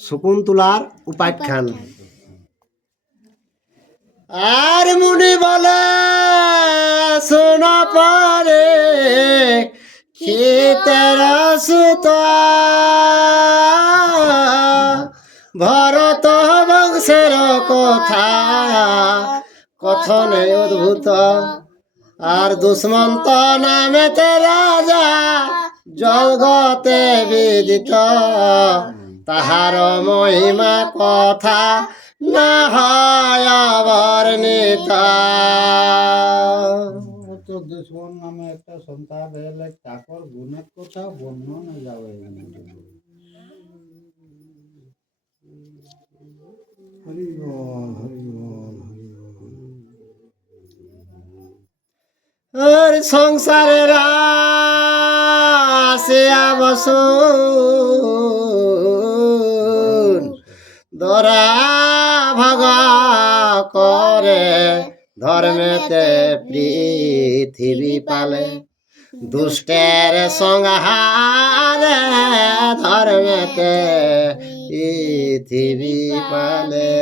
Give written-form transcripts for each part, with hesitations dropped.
শকুন্তলার উপাখ্যান। আর মুনি বলে শোনা পারে ক্ষেতের সুত ভরত বংশের কথা কথনে অদ্ভুত। আর দুষ্মন্ত নামেতে রাজা জগতে বিদিত, তাহার মহিমা কথা না হয় বর্ণিত। দুশ্মন নামে একটা সন্তান এলে তারপর গুণের কথা বর্ণনা যাবে। হরি বল, হরি বল, হরি বল। আর সংসারের আসিয়া বসুন দরা ভাগা করে ধর্মেতে পৃথিবী পালে, দুষ্টের সংহারে ধর্মেতে পৃথিবী পালে।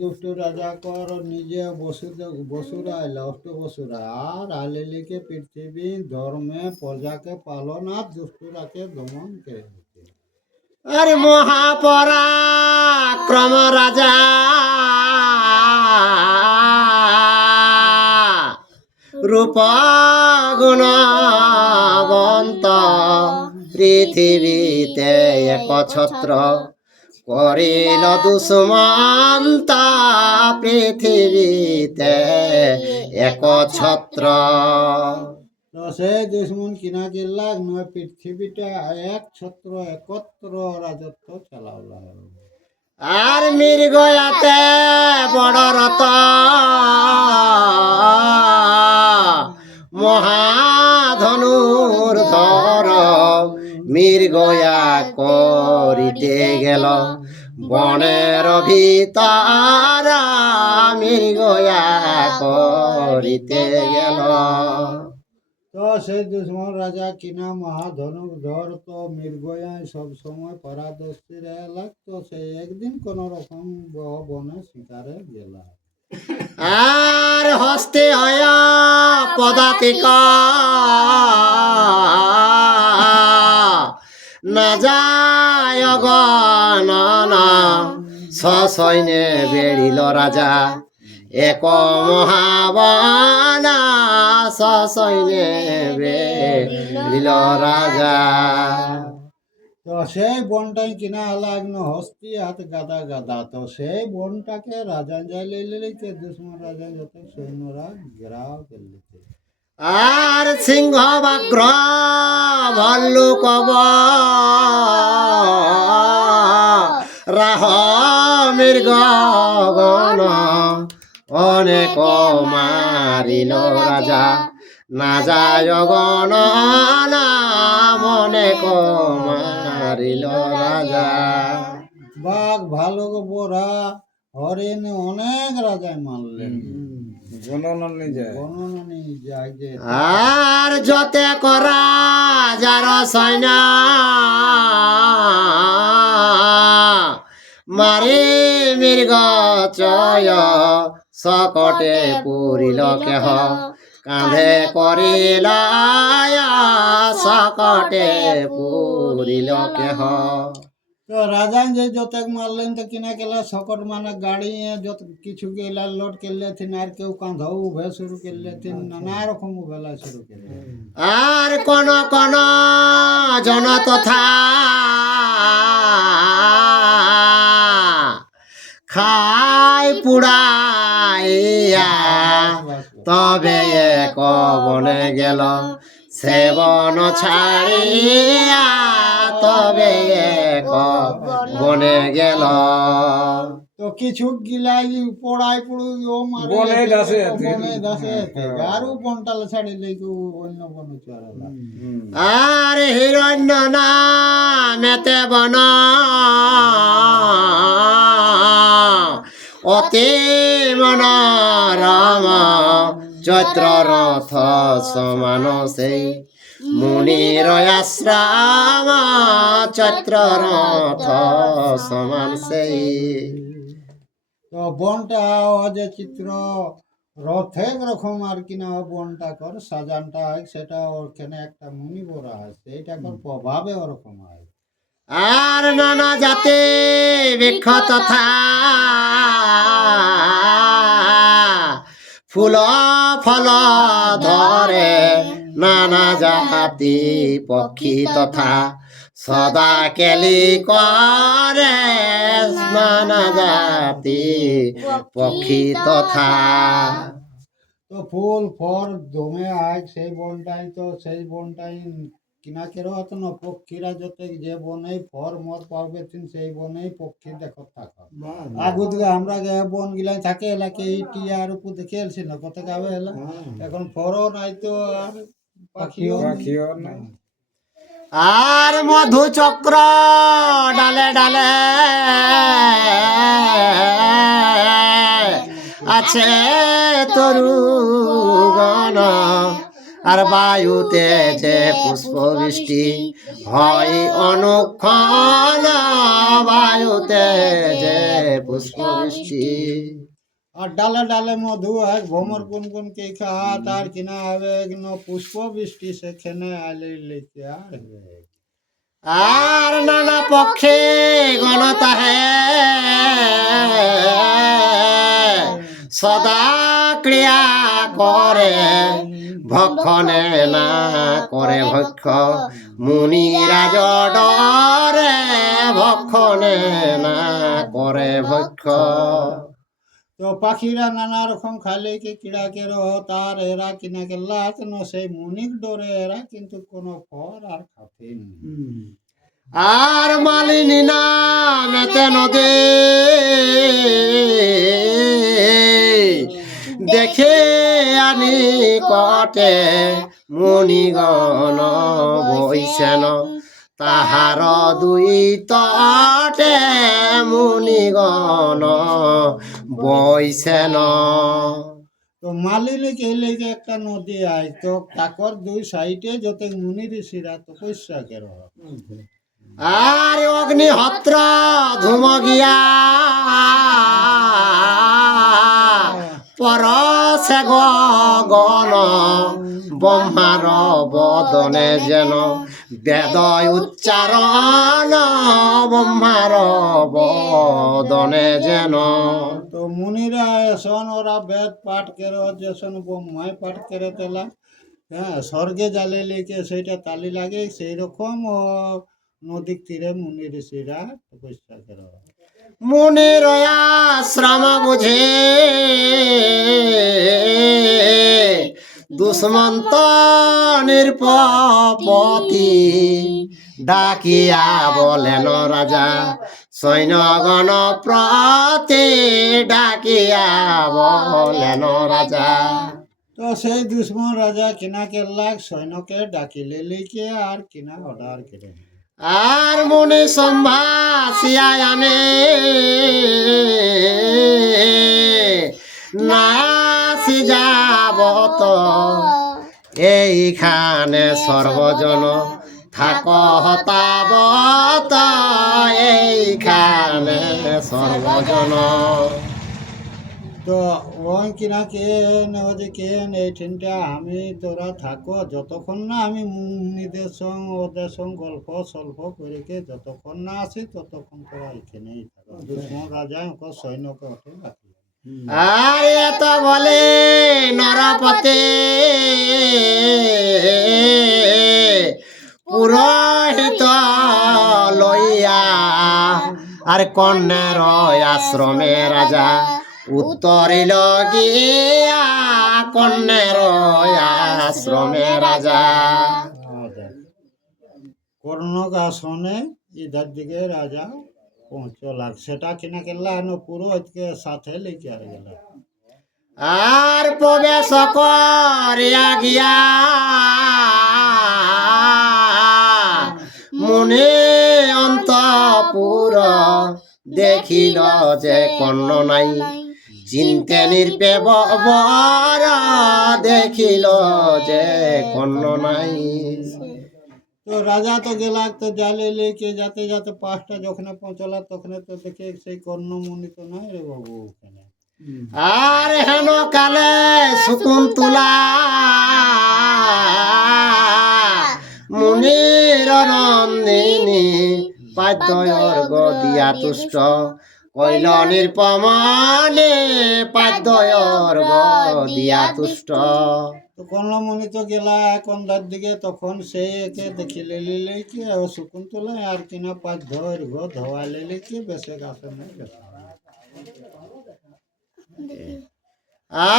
দুষ্ট রাজা কর নিজে বসুরা অষ্ট বসুরা আর আলিলিকে পৃথিবী ধর্মে প্রজাকে পালন আর দুষ্টরাকে দমন কে। আরে মহাপরাক্রম রাজা রূপ গুণবন্ত পৃথিবীতে একছত্র করিল দুষ্মন্ত পৃথিবীতে একছত্র। তো সেই দুশ্মন কিনা কিল্লাক নয় পৃথিবীটা এক ছত্র একত্র রাজত্ব চালাওলা। আর মৃগয়াতে বড় রত মহাধনুর ধর মৃগয়া করিতে গেল বনের ভিতর মৃগয়া করিতে গেল। তো সেই দুশ্মন রাজা কিনা মহাধনুক ধর তো মৃগয়ায় সব সময় পারদর্শী লাগতো। সেই একদিন কোন রকম বনে শিকারে গেল। আর হস্তে হয় পদাতিক না যায় গণনা সসৈন্যে বেড়িল রাজা এক মহাবনা সসৈন্যে বেড়িল রাজা। তো সেই বনটাই কিনা লাগলো হস্তি হাত গাদা গাদা। তো সেই বনটাকে রাজা যাই লেলিতে দুশ্মন রাজা যত সৈন্যরা ঘেরাও করলিতে। আর সিংহ বাঘ্র ভল্লুক রাহ মৃগ গণ অনেক মারিল রাজা না যায় গণনা অনেক মারিল রাজা। বাঘ ভালুক বোরা হরিণ অনেক রাজায় মারলেন। গণনা নিয়ে যায় যে। আর যতে করা যার সৈন্য মারি মৃগ চয় সকটে পুরিল কেহ কাঁধে করিল সকটে পুরিল কেহ। তো রাজা যে যতক মারলেন তো কিনা কেলা সকট মানে গাড়ি যত কিছু গেলা লোড করলে থিন আর কেউ কাঁধাও উভে শুরু করলে থিন নানা রকম উভেলা শুরু করলে। আর কোন কোন জন তথা খাই পুড়াইয়া তবে এক বনে গেল সেবন ছাড়িয়া তবে এক বনে গেল। তো কিছু গিলাই পড়াই পুড়ু ও মারে বনে দাসে আরো বনটাল ছাড়িলে অন্য বন চড়ালা। আর হিরণ্য নামেতে বন অতি মনোরম চৈত্র রথ সমান সেই মুনির আশ্রম চৈত্র রথ সমান সেই। তো বনটা ও যে চিত্র রথে রকম আর কি না বনটা কর সাজানটা হয় সেটা ওখানে একটা মুনি বড়া হয় সেইটা কর প্রভাবে ওরকম হয়। আর নানা জাতি বৃক্ষ তথা ফুল ফল ধরে, নানা জাতি পক্ষী তথা সদা কেলি করে, নানা জাতি পক্ষী তথা। তো ফুল ফল দমে আয় সেই বনটাই তো সেই বনটাই কিনা কেরো হতো না পক্ষীরা যত যে বনেই ফর মর পাবে সেই বনেই পক্ষী দেখো থাকো আগু দিকে আমরা গে বন গিলাই থাকে এলাকে এই টিয়ার উপর দেখে এলছি না কত গাবে এলা এখন ফরও নাই তো আর পাখিও নাই। আর মধু চক্র ডালে ডালে আছে তরুগণ, আর বায়ুতে যে পুষ্প বৃষ্টি হয় অনুক্ষণ, বায়ুতে যে পুষ্প বৃষ্টি। আর ডালে ডালে মধু এক ভ্রমর কোন কোন কে খাত আর কিনা হবে পুষ্প বৃষ্টি সেখানে আলে লিখে আর হবে। আর নানা পক্ষে গণতাহে সদা ক্রিয়া করে, ভক্ষণে না করে ভক্ষ মুনিরাজ ডরে, ভক্ষণে না করে ভক্ষ। তো পাখিরা নানা রকম খালে কি কিড়া কেরো তার এরা কিনা কেলা সেই মুনিক ডরে এরা কিন্তু কোনো ফল আর খাতেন। আর মালিনী নামেতে নদী দেখে আনি কটে, মুনিগণ বৈছেন তাহার দুই তটে, মুনিগণ বৈছেন। তো মালিনী কে লেগে একটা নদী আয় তো তাকর দুই সাইডে যত মুনি ঋষিরা তপস্যা কেরো। আর অগ্নিহোত্র ধূম গিয়া পরশে গগন, ব্রহ্মার বদনে যেন বেদ উচ্চারণ, ব্রহ্মার বদনে যেন। তো মুনিরা এসন ওরা বেদ পাঠ কেরো যেসন ব্রহ্মায় পাঠ কেড়ে তেলা হ্যাঁ স্বর্গে জালে লেগে সেইটা তালি লাগে সেই রকম নদীর তীরে মুনি ঋষিরা তপস্যা কেরো। মুনির আশ্রম বুঝে দুষ্মন্ত নির্পপতি, ডাকিয়া বলেন রাজা সৈন্যগণ প্রতি, ডাকিয়া বলেন রাজা। তো সেই দুশ্মন রাজা কিনা কেল্লাক সৈন্যকে ডাকিলে লিখে আর কিনা অর্ডার কেড়ে। আর মুনি সম্ভাসিয়া আনে নাসি যাবত, এইখানে সর্বজন থাক হতাবত, এইখানে সর্বজন। তো ওই কিনা কে যে কে এই ঠিনটা আমি তোরা থাকো যতক্ষণ না আমি মুনিদের সঙ্গে ওদের সঙ্গে গল্প সল্প করে কে যতক্ষণ না আসি ততক্ষণ তোরা এখানেই থাকো। দুশ্মন রাজা ওকে সৈন্যকে ওঠে রাখি। আর এত বলে নরপতে পুরোহিত লইয়া, আর কন্যার আশ্রমে রাজা উত্তরিল গিয়া, কন্যার আশ্রমে রাজা। কর্ণক আসনে ইধার দিকে রাজা পৌঁছলাক সেটা কিনা কেলা পুরোহিতকে সাথে লিখে আর গেল। আর প্রবেশ করিয়া গিয়া মুনি অন্তপুর, দেখিল যে কর্ণ নাই চিন্তে নির্পে বর, দেখিল যে কর্ণ নাই। তো রাজা তো গেলা তো জালে লেকে যাতে যাতে 5টা যখন পৌঁছলা তখন তো দেখে সেই কর্ণমুনি তো নাই রে বাবু ওখানে। আর হেন কালে শকুন্তলা মুনির নন্দিনী পাদ্যয়র গদিয়া তুষ্ট কইল নির্পমনে পাদ্যয়র গদিয়া তুষ্ট। তো কর্ণমুনি তো গেলা কন্দার দিকে তখন সে একে দেখি লেলে কি শকুন্তলা আর কিনা 5 ধর গো ধোয়া লেলে কি বেশে গাছে নাই বেশে।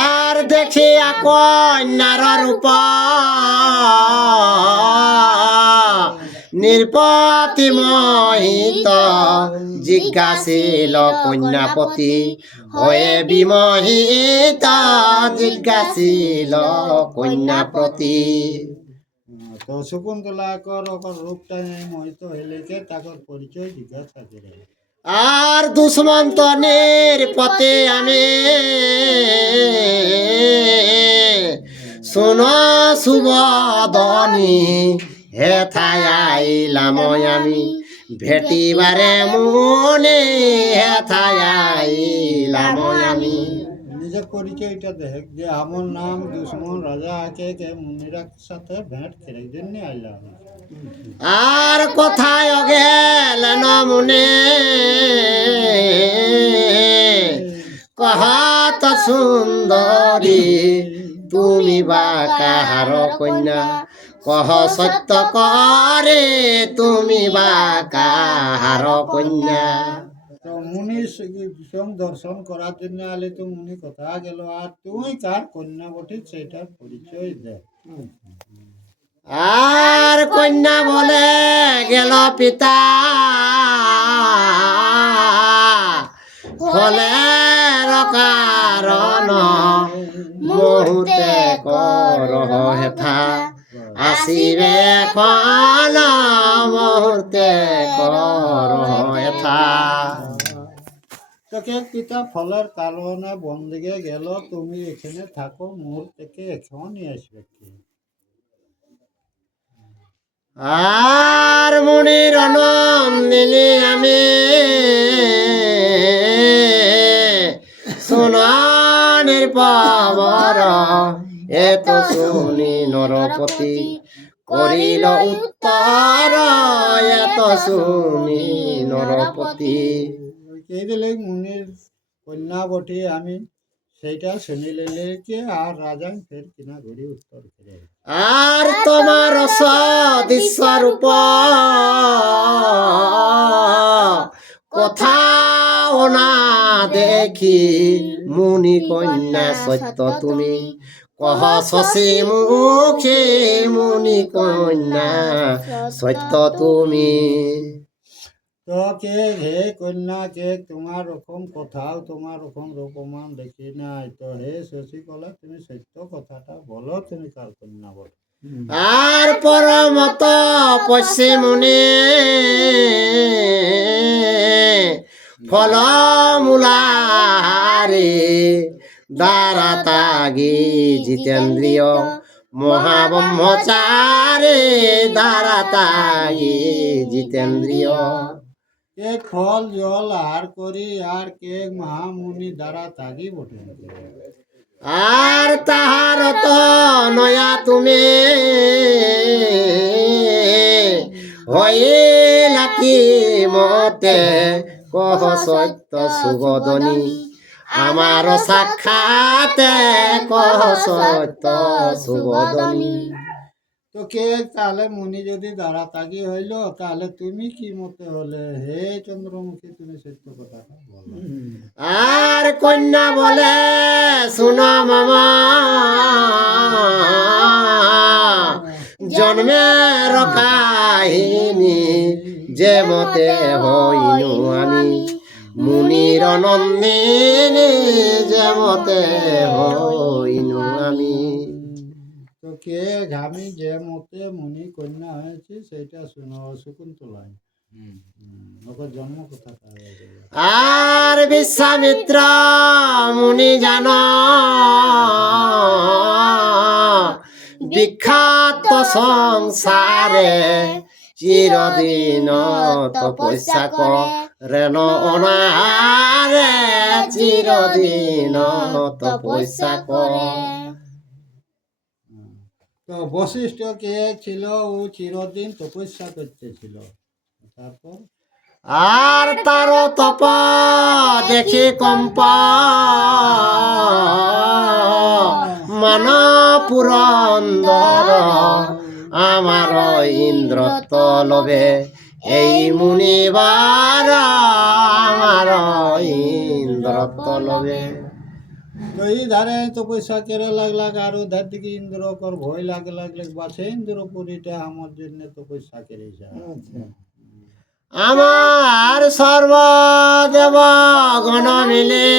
আর দেখিয়া কন্যার রূপ নির্পতি মোহিত জিজ্ঞাসিল কন্যাপতি হয়ে বিমোহিত জিজ্ঞাসিল কন্যাপতি। তো শকুন্তলা কর রূপটা মোহিত হইলে কে তাকর পরিচয় জিজ্ঞাসা করে। আর দুষ্মন্ত নির্পতি আমি শুন সুবদনি হেথায় আইলাম আমি ভেটিবারে মনে হেথায় আইলাম আমি। নিজের পরিচয়টা দেখ যে আমার নাম দুশ্মন রাজা আকে কে মুনিরার সাথে ভেট খেলে জন্য আইলাম। আর কোথায় গেলেন মুনে কহত সুন্দরী তুমি বা কাহার কন্যা কহ সত্য করে তুমি বা কাহার কন্যা। তো মুনি স্বয়ং দর্শন করার জন্য আলে তো মুনি কথা গেল আর তুই কার কন্যা বটে সেটার পরিচয় দে। আর কন্যা বলে গেল পিতা ফলের কারণ মুহূর্তে কর হেথা আসিবে ফল মুহূর্তে কর হেথা। তোকে পিতা ফলের কারণে বন দিকে গেল তুমি এখানে থাকো মুহূর্তকে এখনই আসবে কি। আর মুনির নন্দিনী আমি সোনানের পাবর এত শুনি নরপতি করিল উত্তর এত শুনি নরপতি। এই দিলে মুনির কন্যা বটে আমি সেইটা শুনি লেলে কে আর রাজা ফের কিনা ঘুরি উত্তর করে। আর তোমার সদৃশ্যরূপ কোথাও না দেখি মুনি কন্যা সত্য তুমি কহ শশী মুখে মুনি কন্যা সত্য তুমি। তো কে হে কন্যা কে তোমার রকম কোথাও তোমার রকম রূপমান দেখি নাই তো হে শশীকলা তুমি সত্য কথাটা বলো তুমি কার কন্যা বলো। আর পরমত পশ্চিমুনি ফল মূলারে দ্বারা তাগি জিতেন্দ্রিয় মহাব্রহ্মচারে দ্বারা তাগি জিতেন্দ্রিয়। এক ফল জল আহার করি আর কে মহামুনি দ্বারা তাগি বটে। আর তাহার তো নয়া তুমি হইলা কি মতে কহ সত্য সুবদনী আমার সাক্ষাতে কহ সত্য সুবদনী। তো কে তাহলে মুনি যদি দ্বারা তাগি হইল তাহলে তুমি কি মতে হলে হে চন্দ্রমুখী তুমি সত্য কথাটা বলো। আর কন্যা বলে শুন মামা জন্মের কাহিনী যে মতে হইনু আমি মুনির নন্দিনী যে মতে হইনু আমি। তো কে আমি যে মতে মুনি কন্যা হয়েছি সেটা শুনো শকুন্তলায় ওকে জন্ম কোথাটা হয়েছে। আর বিশ্বামিত্র মুনি জান বিখ্যাত সংসারে চিরদিন তপস্যা করেন অনারে, চিরদিন তপস্যা করে। তো বশিষ্ঠ কে ছিল? ও চিরদিন তপস্যা করতেছিল। তারপর আর তার তপ দেখি কম্প মান পুরন্দর, আমার ইন্দ্রত্ব লবে এই মুনিবার, আমার ইন্দ্রত্ব লবে। তো এই ধারে তপস্যা করে লাগলাগ, আর ওধার দিকে ইন্দ্র কর ভয় লাগলে বাছে ইন্দ্রপুরীটা আমার জন্য তপস্যা করেছে। আমার সর্বদেব গণ মিলে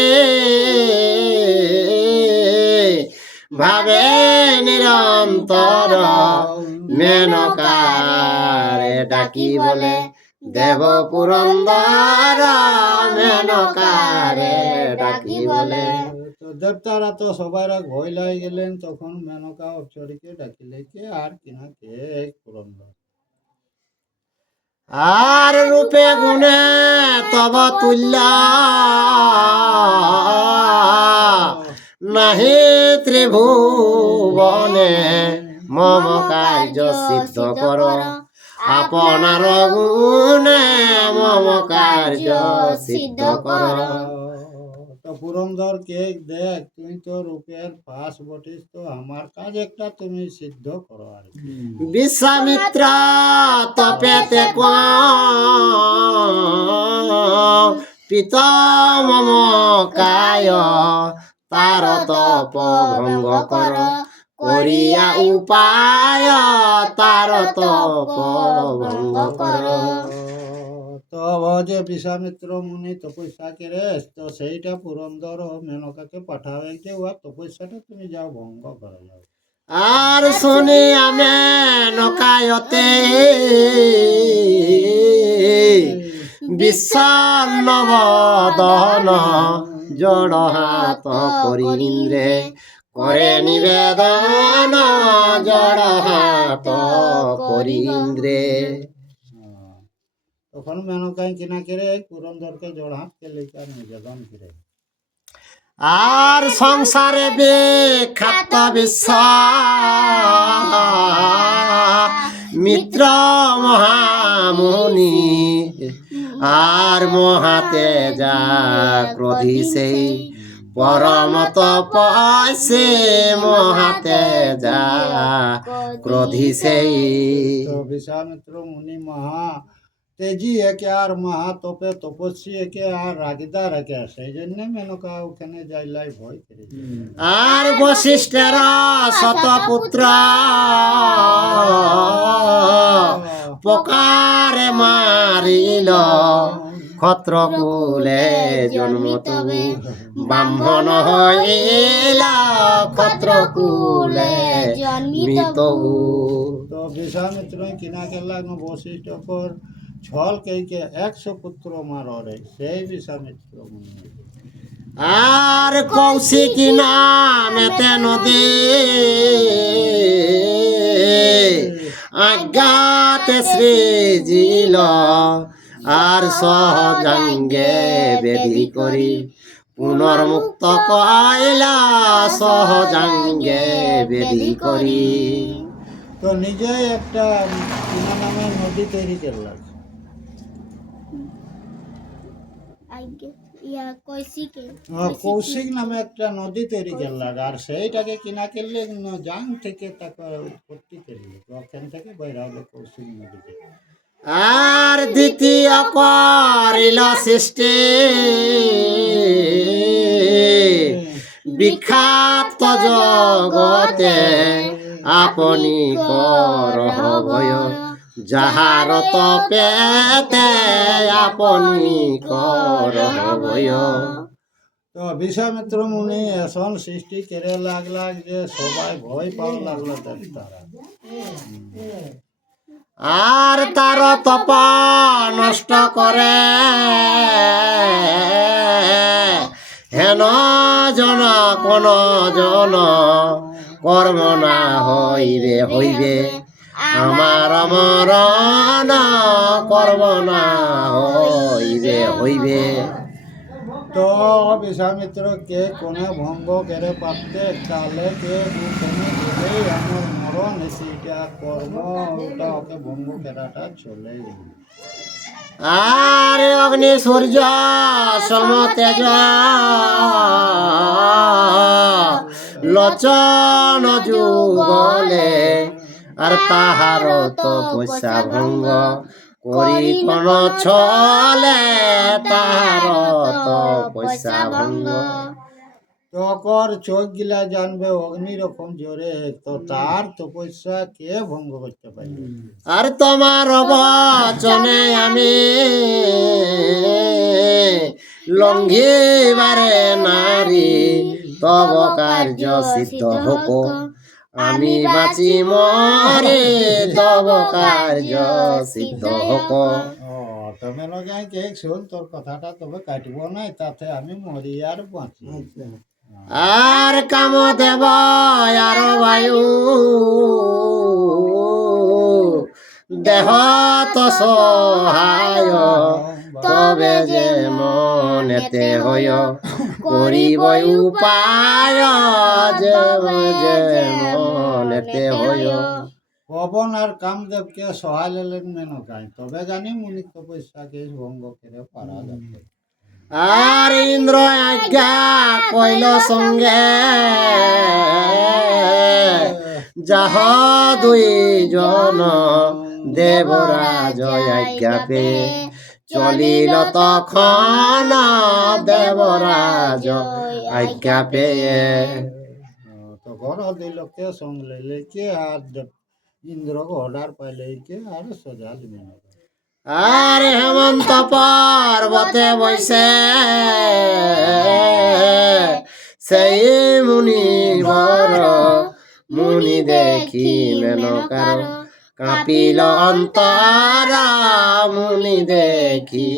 ভাবে নিরন্তর, মেনকারে ডাকি বলে দেব পুরন্দর, মেনকারে ডাকি বলে। তো দেবতারা তো সবাই ভয় লাগে গেলেন, তখন মেনকা অপসরীকে ডাকিলে কে আর কিনা কে পুরন্দর। আর রূপে গুণে তব তুল্য নাহি ত্রিভুবনে, মম কার্য সিদ্ধ কর আপনার গুণে, মম কার্য সিদ্ধ কর। তো পুরন্দর কে দেখ, তুই তো রূপের পাশ বটিস, তো আমার কাজ একটা তুমি সিদ্ধ করো আর কি। বিশ্বামিত্র তপেতে পিতামম কায়, তার তপ ভঙ্গ কর করিয়া উপায়, তার তপ ভঙ্গ কর। তো যে বিশ্বামিত্র মুনি তপস্যা করে, তো সেইটা পুরন্দর ও মেনকাকে পাঠাবে যে ওর তপস্যাটা তুমি যাও ভঙ্গ করে যাও। আর শুনি আমি নকায়তে বিশ্বনবদন, জড় হাত করি ইন্দ্রে করে নিবেদন, জড় হাত করি ইন্দ্রে। তখন মেনকাই কিনা করে পুরন্দরকে জড়হাতকে লেখা নিবেদন করে। আর সংসারে বিখ্যাত বিশ্ব মিত্র মহামুনি, আর মহাতে যা ক্রোধী সেই পরম তপস্বী, মহাতে যা ক্রোধী সেই। তো বিশ্বামিত্র মুনি মহা তেজি একে আর মহা তপে তপস্বী একে আর রাগিদার একে, সেই জন্য মেনকা ওখানে যাইলাই ভয় করে। আর বশিষ্ঠের শতপুত্র পোকারে মারিল, ক্ষত্রকুলে জন্ম তবু ব্রাহ্মণ হইল, ক্ষত্রকুলে জন্মিত। তো বিশ্বামিত্র কিনা কেলা বশিষ্ঠ কর ছল কে 100 পুত্র মারে, সেই বিশ্বামিত্র মুনি। আর কৌশিকী নামেতে নদী আজ্ঞাতে সৃজিল, আর সহজাঙ্গে বেদি করি পুনর্মুক্ত কইলা, সহজাঙ্গে বেদি করি। তো নিজে একটা কিনা নামের নদী তৈরি করলাম। কৌশিক নামে একটা নদী তৈরি করলাম, আর সেইটাকে কিনা করলে জাং থেকে তাকে উৎপত্তি করলে, ওখান থেকে বাইরে হবে কৌশিক নদীকে। আর দ্বিতীয় করিল সৃষ্টি বিখ্যাত জগতে, আপনি কর ভয় যাহার তপেতে, আপনি কর ভয়। তো বিশ্বামিত্র মুনি এসন সৃষ্টি করে লাগলাগ যে সবাই ভয় পাওয়া লাগলো তারা। আর তার তপ নষ্ট করে হেন জন কোন জন কর্ম না হইবে হইবে আমার মরণ কর্ম না হইবে হইবে। তো বিশ্বামিত্র কে কোনে ভঙ্গ করে পারতে তাহলে কে কোনে দিলেই আমার মরণ সেইটা কর্ম ওটা ওকে ভঙ্গ করাটা চলে যাবে। আর অগ্নি সূর্য সমতেজ লোচন যুগলে আর তাহার তপস্যা ভঙ্গ করি কোন ছলে তাহার তপস্যা ভঙ্গ। তকর চোখ গিলা জানবে অগ্নি রকম জোরে তো তার তপস্যা কে ভঙ্গ করতে পারবে। আর তোমার বচনে আমি লঙ্ঘিবারে নারী তব কার্য সিদ্ধ হোক আমি বাঁচি মরে তব কার্য সিদ্ধ হোক। তুমি লগাই কে শুন তোর কথাটা তবে কাটবো নাই তাতে আমি মরি আর বাঁচি। আর কাম দেব আর বায়ু দেহ তো সহায় তবে যে মনেতে হয় করিব উপায় যে মনেতে হয়। পবন আর কামদেবকে সহায় লেলেন মেনকাই তবে জানি মুনি তপস্যাকে ভঙ্গ করে পারা যাবে। আর ইন্দ্র আজ্ঞা কইল সঙ্গে যাহ দুই জন দেবরাজ আজ্ঞা পে চলিল তখন দেবরাজ আজ্ঞা পেয়ে। তো ঘর দিলকে সঙ্গে লেকে আর ইন্দ্র অর্ডার পাইলে কে আর সোজা মেনকা। আর হেমন্ত পর্বতে বৈশে সেই মুনি বর মুনি দেখি মেনকার কাঁপিল অন্তর মুনি দেখি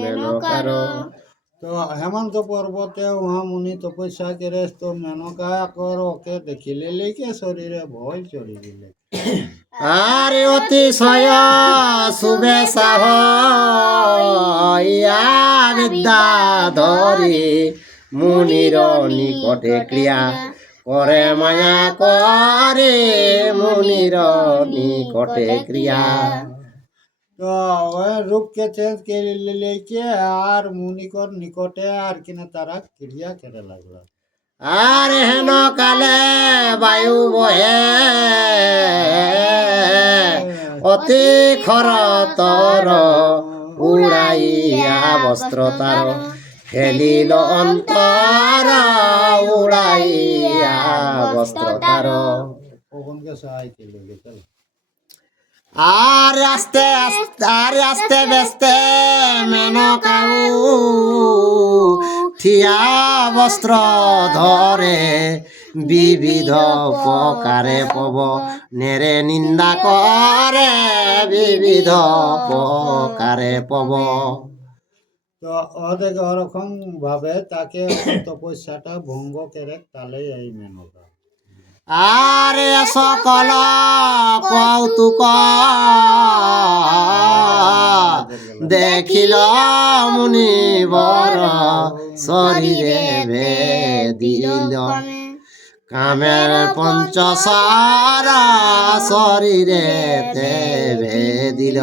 মেনকার। তো হেমন্ত পর্বতে উহা মুনি তপস্যা করে তো মেনকা কর ওকে দেখিলে লেকে শরীরে ভয় চড়ি দিলে। আর অতিশয় শুভে সাহ ইয়া বিদ্যা ধরি মুনির নিকটে ক্রিয়া করে মায়া করে মুনির নিকটে ক্রিয়া। তো ওই রূপকে চেঞ্জ করে লেকে আর মুনিকর নিকটে আর কিনা তারা ক্রিয়া করে লাগলো। আর হেন কালে বায়ু বহে অতি খর তর উড়াইয়া বস্ত্র তার ফেলিল অন্তর উড়াইয়া বস্ত্র তার। পবনকে সহায় করে গেছে। আর আস্তে ব্যস্তে মেনকাউ থিয়া বস্ত্র ধরে বিবিধ প্রকারে পব নেরে নিন্দা করে বিবিধ প্রকারে পব। তো ওদের ওরকম ভাবে তাকে তপস্যাটা ভঙ্গ করে তাহলে এই মেনকা। আর সকল কৌতুক দেখিল মুনিবর শরীরে ভেদিল কামের পঞ্চসার শরীরে ভেদিল।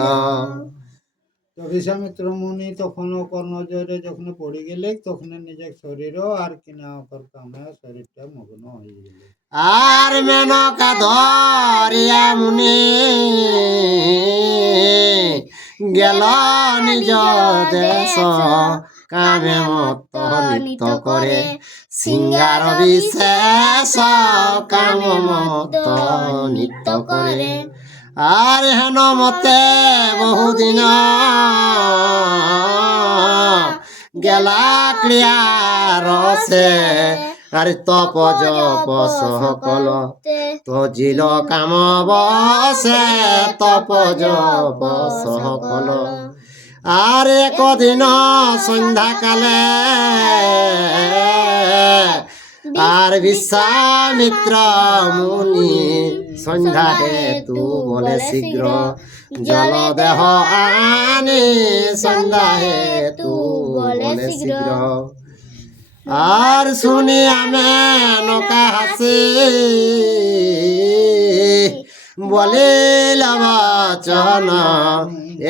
তো বিশ্বামিত্র মুনি তখন কর্ণজরে যখন পড়ে গেলে তখন নিজের শরীরও আর কিনা ওপর কামে শরীরটা মগ্ন হয়ে গেল। আর মেনকা ধরিয়া মুনি গেল নিজ দেশ কামে মত নিত্য করে সিঙ্গার বিশেষ কাম মত নিত্য করে। আর হেন মতে বহুদিন গেলা ক্রিয়ার সে আর তপ জপ সকল তজিল কাম বসে তপ জপ সকল। আর একদিন সন্ধ্যাকালে আর বিশ্বামিত্র মুনি সন্ধ্যা হেতু বলে শীঘ্র জল দেহ আনে সন্ধ্যা হেতু বলে শীঘ্র আর শুনি আমি নৌকা হাসি বলিল বচন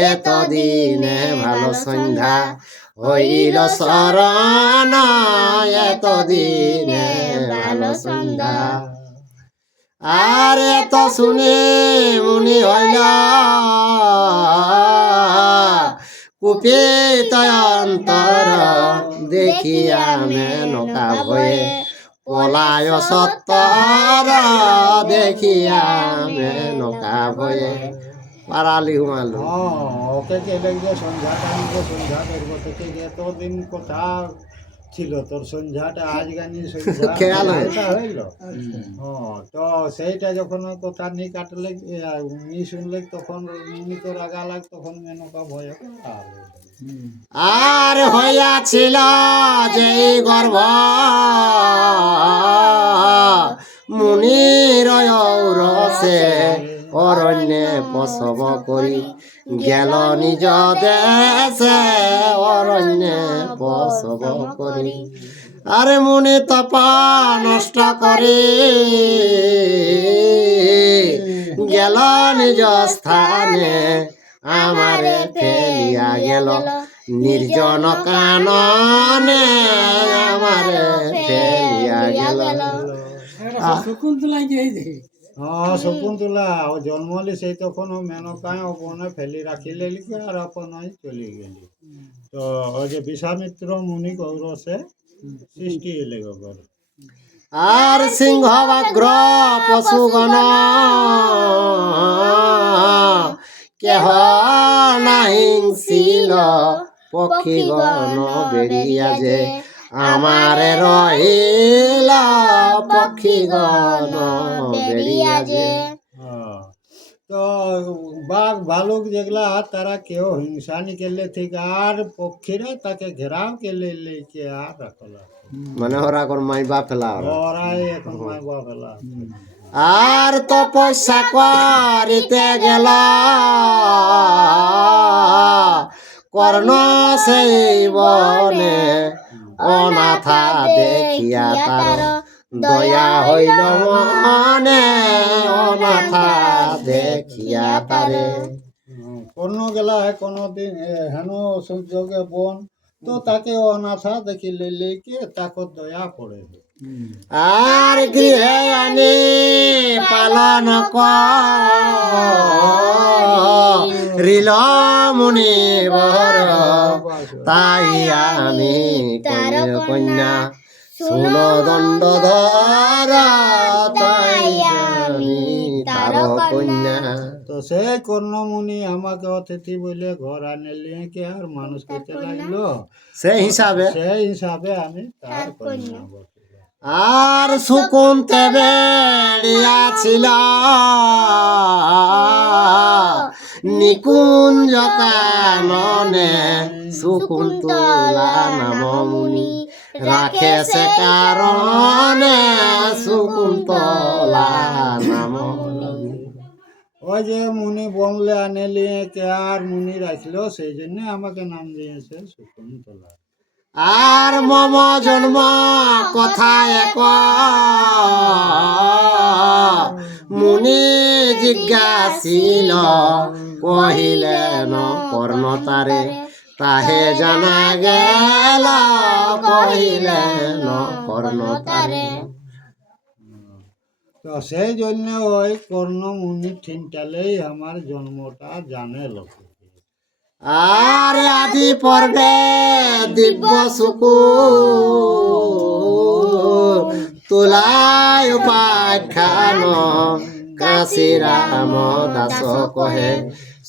এতদিনে ভালো সন্ধ্যা হইল শরণ এতদিনে ভালো সন্ধ্যা আর এত শুনে মুনি হইল কুপিত অন্তর দেখিয়া মেনকা ভয়ে পলায় সত্তর দেখিয়া মেনকা ভয়ে পারালি হুমালু ওকে গেলে যে সন্ধ্যা টাইমে সন্ধ্যা করবো তোকে যে এতদিন কোথা ছিল তোর সন্ধ্যাটা আজ গানি খেয়াল সন্ধ্যা হইল তো সেইটা যখন কথা নি কাটলে নি শুনলে তখন নি তো রাগা লাগ তখন মেনকা ভয় আর হইয়াছিল যে গর্ভ মুনির রসে অরণ্যে প্রসব করি গেল নিজ দেশে অরণ্যে প্রসব করি আরে মুনি তপা নষ্ট করি গেল নিজ স্থানে আমারে ফেলিয়া গেল নির্জন কাননে আমারে ফেলিয়া গেল শকুন্তলা ও জন্মলি সেই তখন ও মেনকায় অপনে ফেলি রাখিলে আর আপন চলে গেলি তো ওই যে বিশ্বামিত্র মুনি কৌরসে সৃষ্টি এলে গোবর আর সিংহ বাগ্র পশুগণ কেহ নাহিংছিল পক্ষীগণ বেরিয়া যে আমারে রহিল পক্ষীগণ বেরিয়া যে তো বাঘ ভালুক যেগুলা তারা কেউ হিংসা নিকেলে ঠিক আর পক্ষীরা তাকে ঘেরাও কেলে লেকে আর রাখলা মানে ওরা কোন মাই বাপ ফেলা ওরাই এখন মাই বাপ ফেলা আর তপস্যা করিতে গেল কর্ণ সেই বনে অনাথা দেখিয়া তার দয়া হইল মনে অনাথা দেখিয়া তারে কোনো গেলা কোনোদিন হেন সূর্যকে বন তো তাকে অনাথা দেখিলে লেকে তাকে দয়া পড়ে আর গৃহে আনি পালন করিল মুনি বর তাই আমি কন্যা শুন দণ্ড ধর তাই আমি তার কন্যা তো সেই কর্ণমুনি আমাকে অতিথি বলে ঘর আনলে কে আর মানুষ করতে লাগলো সেই হিসাবে আমি তার কন্যা আর সুকুন্তে বেড়িয়াছিল নিকুঞ্জ কাননে সুকুন্তলা নাম মুনি রাখে সে কারণে শকুন্তলা নাম। ওই যে মুনি বনলে আনেলি কে আর মুনি রাখলো সেই জন্য আমাকে নাম দিয়েছে শকুন্তলা। আর মম জন্ম কথা এক মুনি জিজ্ঞাসিল কহিলেন কর্ণ তারে তাহে জানা গেল কহিলেন কর্ণ তারে। তো সেই জন্য ওই কর্ণ মুনি ঠিনটালেই আমার জন্মটা জানে লোক। আর আদি পর্বে দিব্য সুকু তুলায় উপাখ্যান কাশী রাম দাস কহে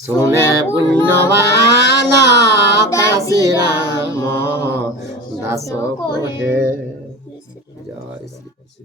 শুনে পুণ্যবান কাশী রাম দাস কহে। জয় শ্রী কৃষ্ণ।